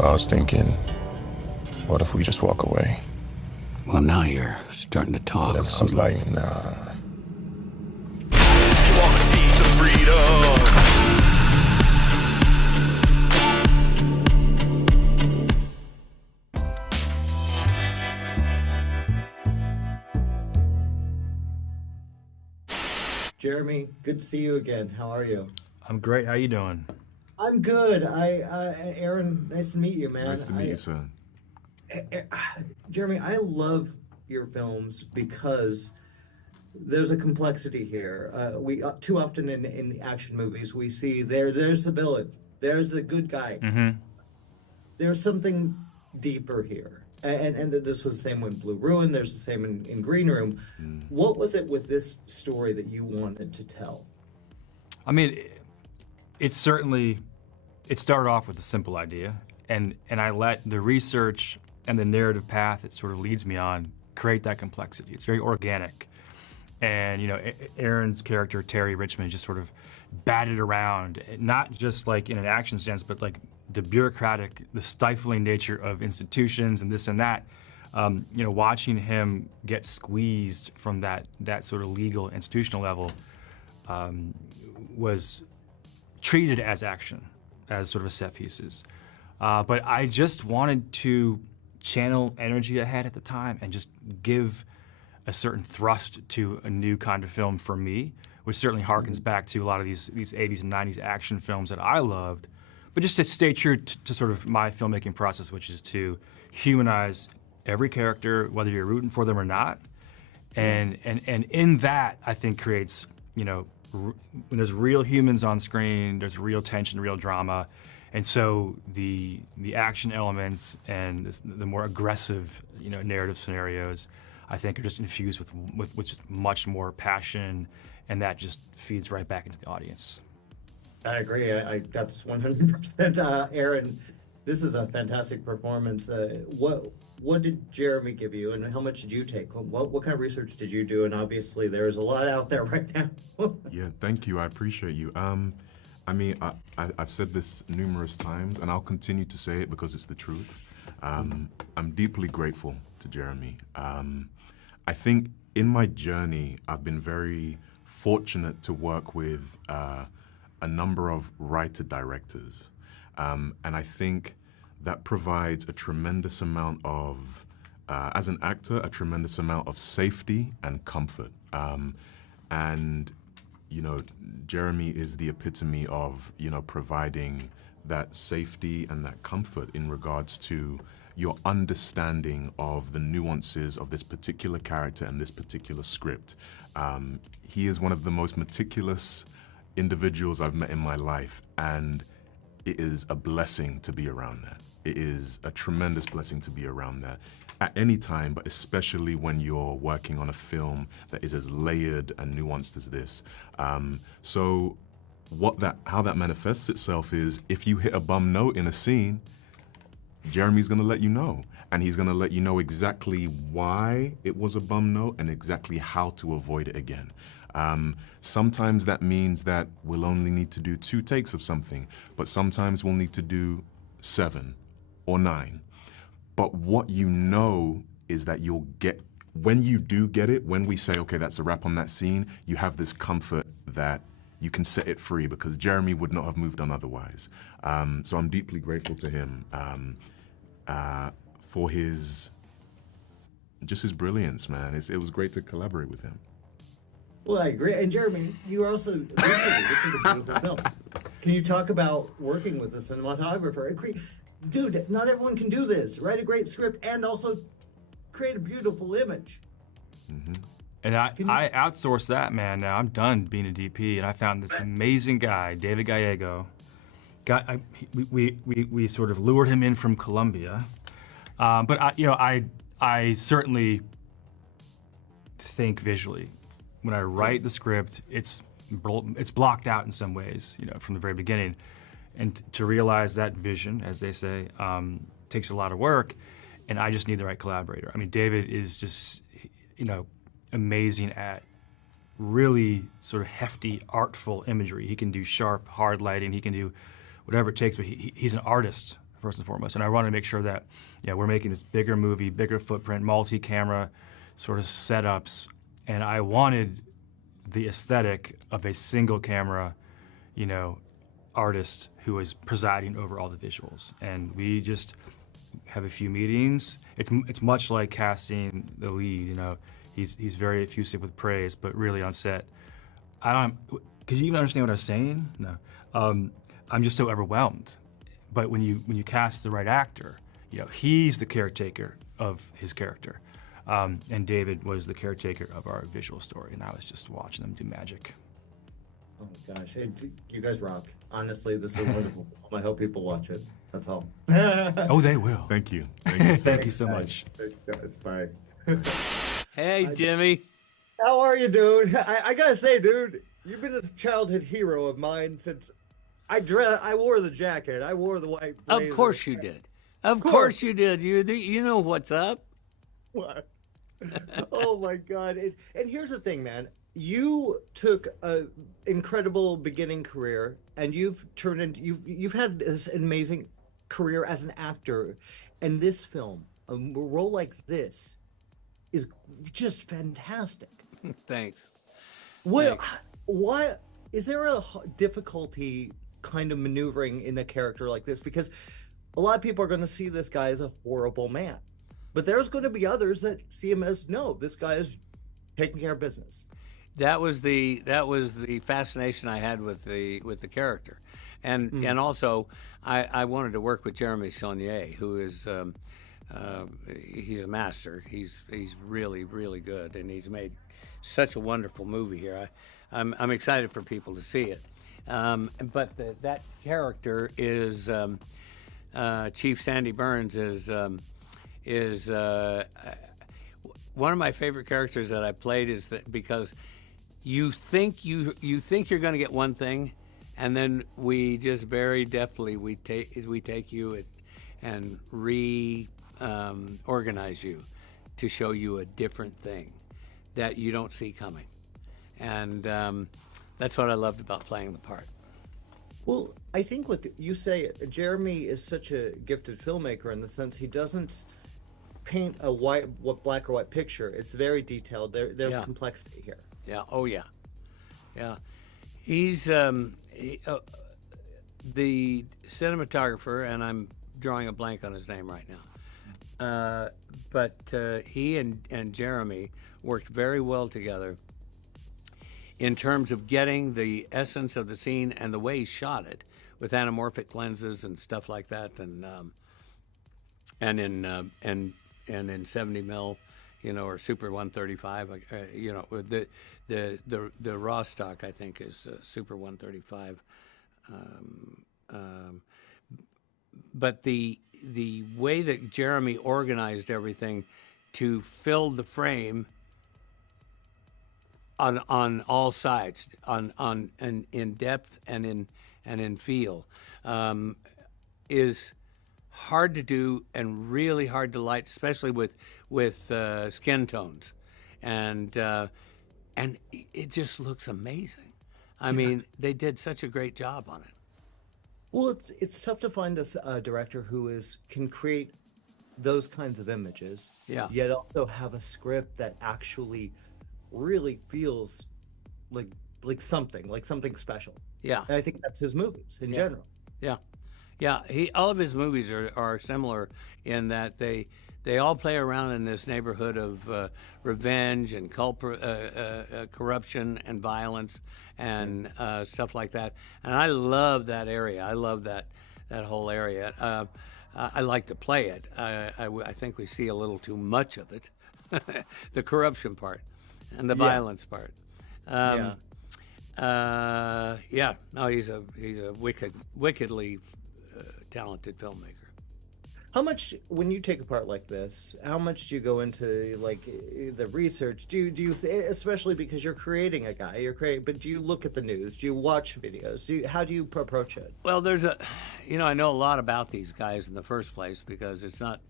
So I was thinking, what if we just walk away? Well, now you're starting to talk. And I was like, nah. You want the taste of freedom. Jeremy, good to see you again. How are you? I'm great. How you doing? I'm good. Aaron, nice to meet you, man. Nice to meet you, son. Jeremy, I love your films because there's a complexity here. We too often in the action movies we see there's the villain, there's the good guy. Mm-hmm. There's something deeper here, and this was the same in Blue Ruin. There's the same in Green Room. What was it with this story that you wanted to tell? I mean, it started off with a simple idea, and I let the research and the narrative path it sort of leads me on create that complexity. It's very organic. And, you know, Aaron's character, Terry Richmond, just sort of batted around, not just like in an action sense, but like the bureaucratic, the stifling nature of institutions and this and that. You know, watching him get squeezed from that sort of legal institutional level was treated as action, as sort of a set pieces. But I just wanted to channel energy I had at the time and just give a certain thrust to a new kind of film for me, which certainly harkens back to a lot of these 80s and 90s action films that I loved, but just to stay true to sort of my filmmaking process, which is to humanize every character, whether you're rooting for them or not. And in that, I think creates, you know, when there's real humans on screen, there's real tension, real drama. And so the action elements and the more aggressive, you know, narrative scenarios, I think are just infused with just much more passion, and that just feeds right back into the audience. I agree. That's 100%. Aaron, this is a fantastic performance. What did Jeremy give you, and how much did you take? What kind of research did you do? And obviously, there's a lot out there right now. Yeah, thank you. I appreciate you. I mean, I've said this numerous times, and I'll continue to say it because it's the truth. I'm deeply grateful to Jeremy. I think in my journey, I've been very fortunate to work with a number of writer-directors. And I think that provides a tremendous amount of, as an actor, a tremendous amount of safety and comfort. And, you know, Jeremy is the epitome of, you know, providing that safety and that comfort in regards to your understanding of the nuances of this particular character and this particular script. He is one of the most meticulous individuals I've met in my life, and it is a blessing to be around that. It is a tremendous blessing to be around that at any time, but especially when you're working on a film that is as layered and nuanced as this. So how that manifests itself is if you hit a bum note in a scene, Jeremy's gonna let you know, and he's gonna let you know exactly why it was a bum note and exactly how to avoid it again. Sometimes that means that we'll only need to do 2 takes of something, but sometimes we'll need to do 7 or 9. But what you know is that you'll get, when you do get it, when we say, okay, that's a wrap on that scene, you have this comfort that you can set it free because Jeremy would not have moved on otherwise. So I'm deeply grateful to him for his brilliance, man. It was great to collaborate with him. Well, I agree. And Jeremy, you are also, this is a beautiful film. Can you talk about working with a cinematographer? Dude, not everyone can do this. Write a great script and also create a beautiful image. Mm-hmm. And I outsourced that, man. Now I'm done being a DP, and I found this amazing guy, David Gallego. We sort of lured him in from Colombia, but I certainly think visually. When I write the script, it's blocked out in some ways, you know, from the very beginning, and to realize that vision, as they say, takes a lot of work, and I just need the right collaborator. I mean, David is just, you know, amazing at really sort of hefty, artful imagery. He can do sharp, hard lighting. He can do whatever it takes, but he's an artist first and foremost. And I wanted to make sure that, we're making this bigger movie, bigger footprint, multi-camera sort of setups. And I wanted the aesthetic of a single camera, artist who is presiding over all the visuals. And we just have a few meetings. It's much like casting the lead, He's very effusive with praise, but really on set, could you even understand what I was saying? No. I'm just so overwhelmed. But when you cast the right actor, he's the caretaker of his character. And David was the caretaker of our visual story, and I was just watching them do magic. Oh my gosh, hey, you guys rock. Honestly, this is wonderful. I hope people watch it. That's all. Oh, they will. Thank you. Thank you. Thank you so much. Thanks, guys. Bye. Hey, Jimmy. How are you, dude? I gotta say, dude, you've been a childhood hero of mine since I wore the jacket. I wore the white blazer. Of course you did. Of course you did. You know what's up. What? Oh my God! And here's the thing, man. You took a incredible beginning career, and you've turned into you've had this amazing career as an actor, and this film, a role like this, is just fantastic. Thanks. What is there a difficulty kind of maneuvering in a character like this? Because a lot of people are going to see this guy as a horrible man, but there's going to be others that see him as, no, this guy is taking care of business. That was the fascination I had with the character, and also I wanted to work with Jeremy Saulnier, who is he's a master. He's really good, and he's made such a wonderful movie here. I'm excited for people to see it. But that character is Chief Sandy Burns is one of my favorite characters that I played, is that because you think you're going to get one thing, and then we just very deftly we take you and organize you to show you a different thing that you don't see coming, and that's what I loved about playing the part. Well, I think what you say, Jeremy is such a gifted filmmaker in the sense he doesn't paint a black or white picture. It's very detailed. There's complexity here. Yeah. Oh yeah. Yeah. He's the cinematographer, and I'm drawing a blank on his name right now. But he and Jeremy worked very well together in terms of getting the essence of the scene and the way he shot it with anamorphic lenses and stuff like that, and in 70 mil, or Super 135, the raw stock I think is Super 135. But the way that Jeremy organized everything to fill the frame on all sides, in depth and in feel, is hard to do and really hard to light, especially with skin tones, and it just looks amazing. I mean, they did such a great job on it. Well, it's tough to find a director who can create those kinds of images, yet also have a script that actually really feels like something special. Yeah, and I think that's his movies in general. Yeah. All of his movies are similar in that they all play around in this neighborhood of revenge and corruption and violence and stuff like that. And I love that area. I love that whole area. I like to play it. I think we see a little too much of it, the corruption part and the violence part. No, he's a wickedly talented filmmaker. How much, when you take a part like this, how much do you go into the research? Do you especially because you're creating a guy, but do you look at the news? Do you watch videos? How do you approach it? Well, I know a lot about these guys in the first place because it's not,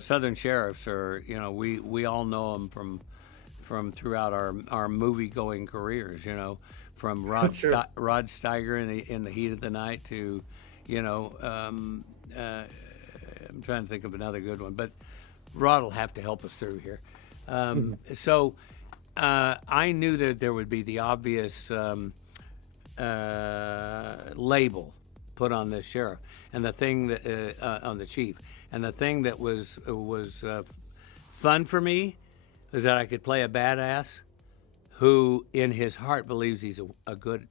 Southern sheriffs are, we all know them from throughout our movie-going careers, from Rod Steiger in the Heat of the Night to, I'm trying to think of another good one, but Rod will have to help us through here. So I knew that there would be the obvious label put on this sheriff, and the thing that on the chief, and the thing that was fun for me is that I could play a badass who, in his heart, believes he's a good